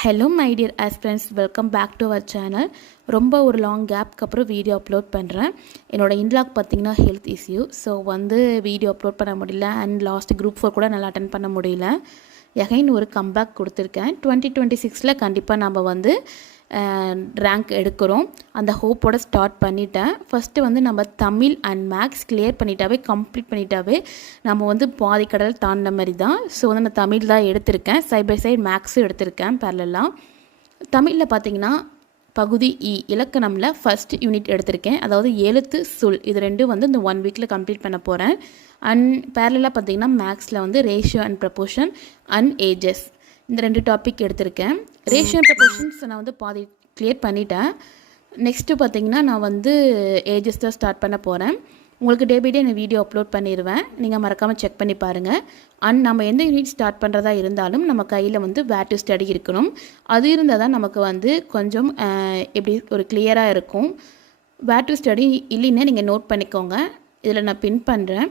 Hello my dear aspirants, welcome back to our channel. ரொம்ப ஒரு long கேப்க்கு அப்புறம் video upload பண்ணுறேன். என்னோடய இன்லாக் பார்த்திங்கன்னா health issue. So video upload பண்ண முடியல அண்ட் லாஸ்ட் குரூப் 4 கூட நல்லா அட்டன் பண்ண முடியல. எகைன் ஒரு கம்பேக் கொடுத்துருக்கேன். 2026 கண்டிப்பாக நம்ம ரேங்க் எடுக்கிறோம் அந்த ஹோப்போடு ஸ்டார்ட் பண்ணிட்டேன். ஃபஸ்ட்டு நம்ம தமிழ் அண்ட் மேக்ஸ் கிளியர் பண்ணிட்டாவே, கம்ப்ளீட் பண்ணிட்டாவே நம்ம பாதி கடல் தாண்டின மாதிரி தான். ஸோ நான் தமிழ் தான் எடுத்திருக்கேன். சைட் பை சைடு மேக்ஸும் எடுத்திருக்கேன் பேரலெல்லாம். தமிழில் பார்த்திங்கன்னா பகுதி இலக்கணமில் ஃபஸ்ட் யூனிட் எடுத்திருக்கேன். அதாவது எழுத்து சொல் இது ரெண்டும் இந்த 1 வீக்கில் கம்ப்ளீட் பண்ண போகிறேன். அண்ட் பேரலாக பார்த்திங்கன்னா மேக்ஸில் ratio and proportion and ages இந்த 2 டாபிக் எடுத்திருக்கேன். ரேஷியோ அண்ட் ப்ரப்போர்ஷன்ஸ் நான் பாதி கிளியர் பண்ணிட்டேன். நெக்ஸ்ட்டு பார்த்திங்கன்னா நான் ஏஜஸ் தான் ஸ்டார்ட் பண்ண போகிறேன். உங்களுக்கு டே பை டே நான் வீடியோ அப்லோட் பண்ணிடுவேன். நீங்கள் மறக்காமல் செக் பண்ணி பாருங்கள். அண்ட் நம்ம எந்த யூனிட் ஸ்டார்ட் பண்ணுறதா இருந்தாலும் நம்ம கையில் வேர் டு ஸ்டடி இருக்கணும். அது இருந்தால் தான் நமக்கு கொஞ்சம் எப்படி ஒரு கிளியராக இருக்கும். வேர் டு ஸ்டடி இல்லைன்னா நீங்கள் நோட் பண்ணிக்கோங்க. இதில் நான் பின் பண்ணுறேன்.